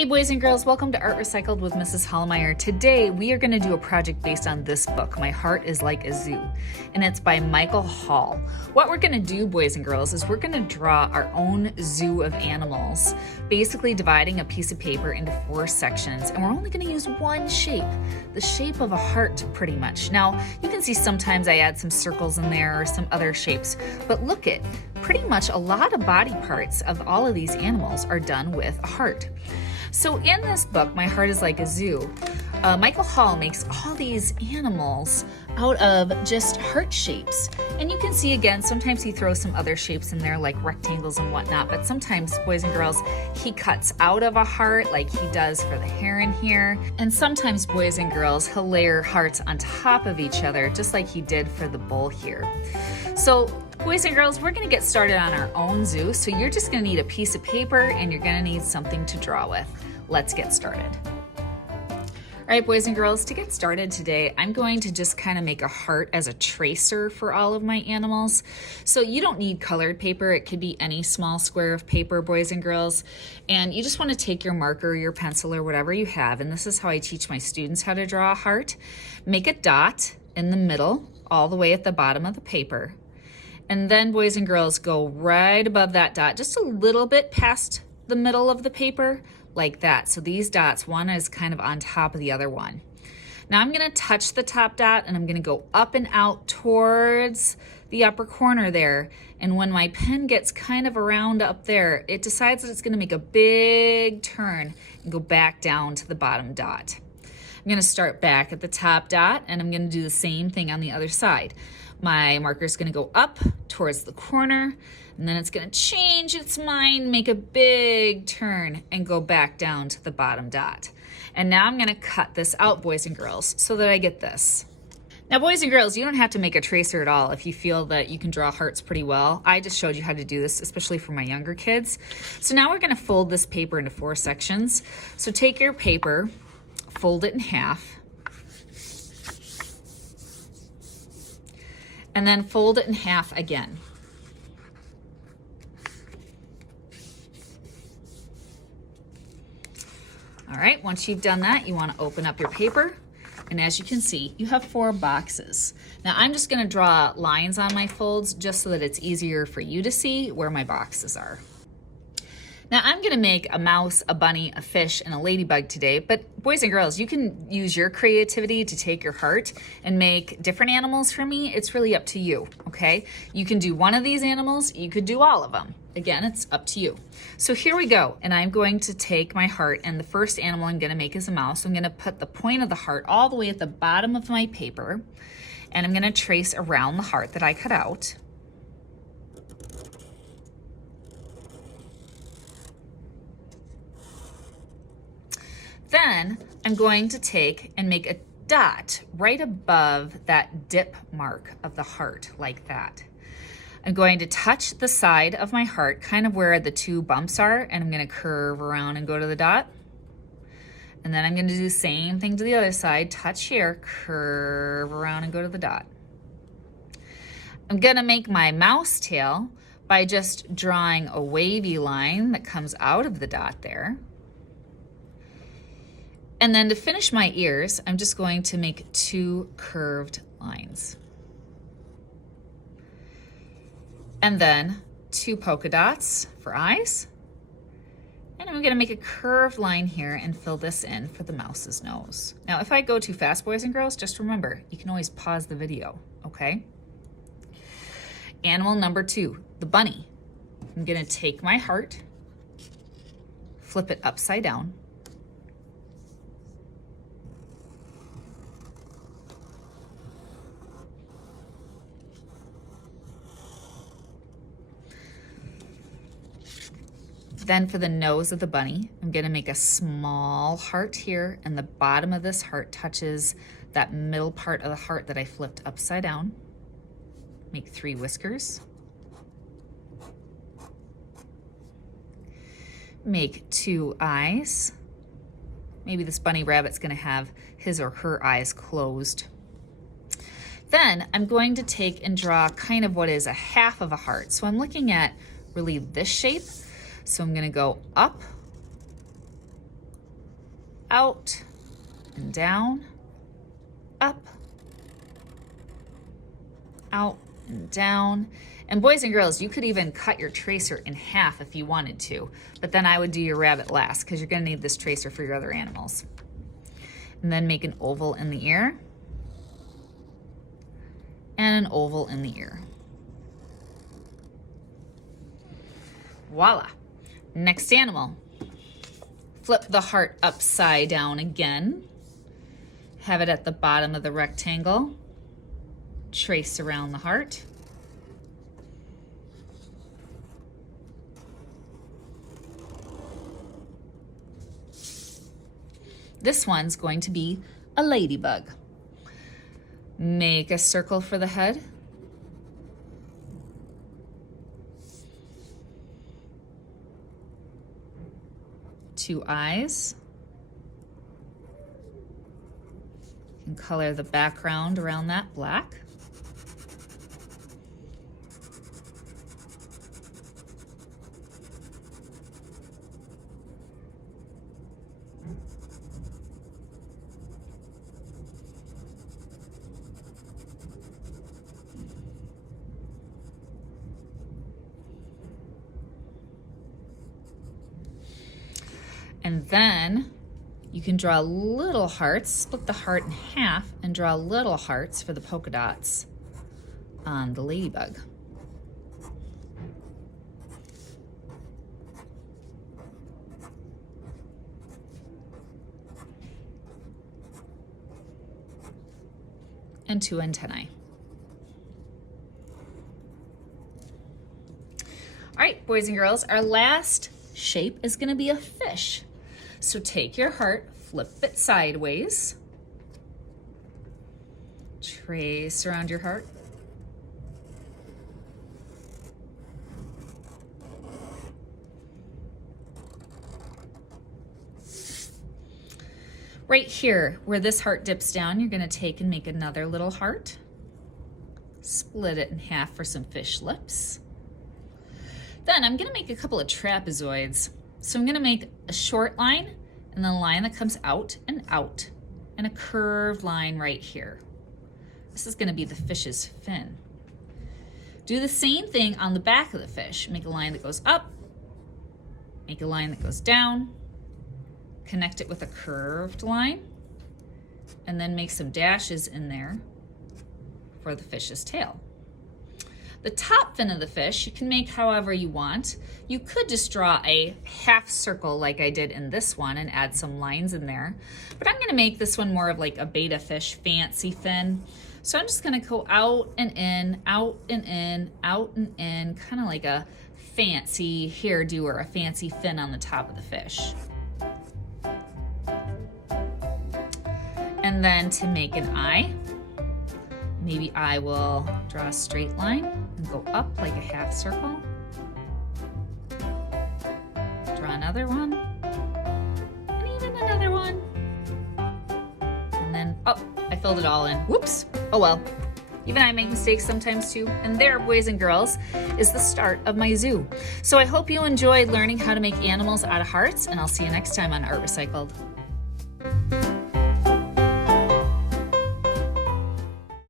Hey boys and girls, welcome to Art Recycled with Mrs. Hollmeyer. Today we are going to do a project based on this book, My Heart is Like a Zoo, and it's by Michael Hall. What we're going to do, boys and girls, is we're going to draw our own zoo of animals, basically dividing a piece of paper into 4 sections, and we're only going to use one shape, the shape of a heart pretty much. Now, you can see sometimes I add some circles in there or some other shapes, but look at pretty much a lot of body parts of all of these animals are done with a heart. So in this book, My Heart is Like a Zoo, Michael Hall makes all these animals out of just heart shapes. And you can see again, sometimes he throws some other shapes in there like rectangles and whatnot, but sometimes, boys and girls, he cuts out of a heart like he does for the heron here. And sometimes, boys and girls, he'll layer hearts on top of each other, just like he did for the bull here. So boys and girls, we're going to get started on our own zoo. So you're just going to need a piece of paper and you're going to need something to draw with. Let's get started. All right, boys and girls, to get started today, I'm going to just kind of make a heart as a tracer for all of my animals. So you don't need colored paper. It could be any small square of paper, boys and girls. And you just want to take your marker, your pencil, or whatever you have. And this is how I teach my students how to draw a heart. Make a dot in the middle, all the way at the bottom of the paper. And then, boys and girls, go right above that dot, just a little bit past the middle of the paper, like that. So these dots, one is kind of on top of the other one. Now I'm going to touch the top dot and I'm going to go up and out towards the upper corner there. And when my pen gets kind of around up there, it decides that it's going to make a big turn and go back down to the bottom dot. I'm going to start back at the top dot and I'm going to do the same thing on the other side. My marker is going to go up towards the corner, and then it's going to change its mind, make a big turn, and go back down to the bottom dot. And now I'm going to cut this out, boys and girls, so that I get this. Now, boys and girls, you don't have to make a tracer at all if you feel that you can draw hearts pretty well. I just showed you how to do this, especially for my younger kids. So now we're going to fold this paper into 4 sections. So take your paper, fold it in half, and then fold it in half again. All right, once you've done that, you want to open up your paper, and as you can see, you have 4 boxes. Now I'm just going to draw lines on my folds just so that it's easier for you to see where my boxes are. Now I'm going to make a mouse, a bunny, a fish, and a ladybug today, but boys and girls, you can use your creativity to take your heart and make different animals for me. It's really up to you, okay? You can do one of these animals, you could do all of them. Again, it's up to you. So here we go, and I'm going to take my heart, and the first animal I'm going to make is a mouse. I'm going to put the point of the heart all the way at the bottom of my paper, and I'm going to trace around the heart that I cut out. Then I'm going to take and make a dot right above that dip mark of the heart, like that. I'm going to touch the side of my heart, kind of where the 2 bumps are, and I'm going to curve around and go to the dot. And then I'm going to do the same thing to the other side, touch here, curve around and go to the dot. I'm going to make my mouse tail by just drawing a wavy line that comes out of the dot there. And then to finish my ears, I'm just going to make 2 curved lines. And then 2 polka dots for eyes. And I'm going to make a curved line here and fill this in for the mouse's nose. Now, if I go too fast, boys and girls, just remember, you can always pause the video, okay? Animal number 2, the bunny. I'm going to take my heart, flip it upside down, then for the nose of the bunny, I'm going to make a small heart here, and the bottom of this heart touches that middle part of the heart that I flipped upside down. Make 3 whiskers. Make 2 eyes. Maybe this bunny rabbit's going to have his or her eyes closed. Then I'm going to take and draw kind of what is a half of a heart. So I'm looking at really this shape. So I'm going to go up out and down, up, out and down. And boys and girls, you could even cut your tracer in half if you wanted to, but then I would do your rabbit last because you're gonna need this tracer for your other animals. And then make an oval in the ear and an oval in the ear. Voila. Next animal. Flip the heart upside down again. Have it at the bottom of the rectangle. Trace around the heart. This one's going to be a ladybug. Make a circle for the head. Two eyes. You can color the background around that black. And then you can draw little hearts, split the heart in half and draw little hearts for the polka dots on the ladybug. And 2 antennae. All right, boys and girls, our last shape is going to be a fish. So take your heart, flip it sideways, trace around your heart, right here where this heart dips down, you're going to take and make another little heart, split it in half for some fish lips. Then I'm going to make a couple of trapezoids. So I'm going to make a short line and then a line that comes out and a curved line right here. This is going to be the fish's fin. Do the same thing on the back of the fish. Make a line that goes up, make a line that goes down, connect it with a curved line, and then make some dashes in there for the fish's tail. The top fin of the fish, you can make however you want. You could just draw a half circle like I did in this one and add some lines in there. But I'm gonna make this one more of like a betta fish fancy fin. So I'm just gonna go out and in, out and in, out and in, kind of like a fancy hairdo or a fancy fin on the top of the fish. And then to make an eye, maybe I will draw a straight line and go up like a half circle. Draw another one, and even another one. And then, oh, I filled it all in. Whoops, oh well. Even I make mistakes sometimes too. And there, boys and girls, is the start of my zoo. So I hope you enjoyed learning how to make animals out of hearts, and I'll see you next time on Art Recycled.